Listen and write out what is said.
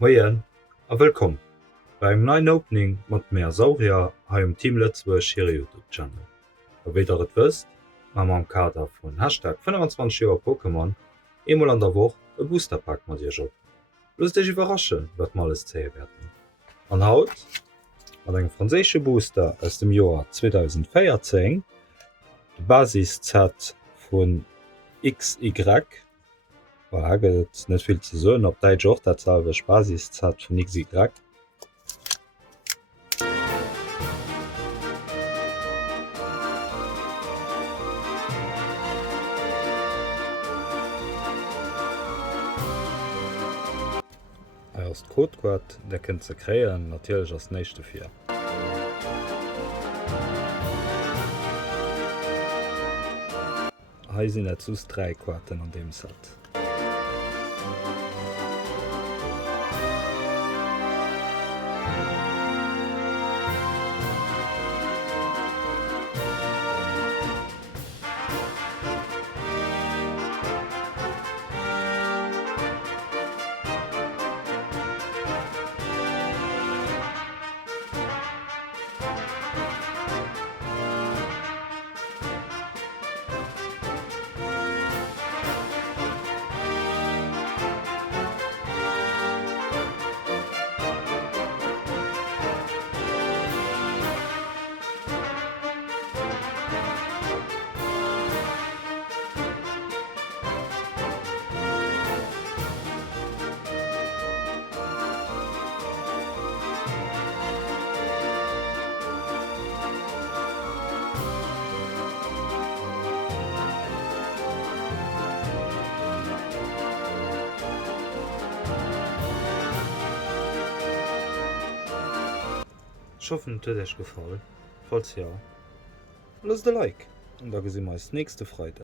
Moien a wëllkom beim neuen Opening mat Meer Saurier ha im Team Lëtzwuch hire YouTube-Channel. Wéi dat et wëst, ma am Kader vun #25 Joer Pokémon emol an der Woch e Boosterpack mat Dir op. Los Dich iwwerraschen, wat mal alles zee werden. An Haut mat eng franzésche Booster ass dem Joer 2014, de Basis-Z vun XY, haget net vill ze soen, op Deit Joch dat zalwech Basis-Z vun XY. Als Codewort der kënnt ze kréien natielech ass nächte fir. Hei sinn net zus 3 Quaten an dem Set. Schoffen huet ech gefall. Falls ja, lass de Like und da gesinn meist nächste Freitag.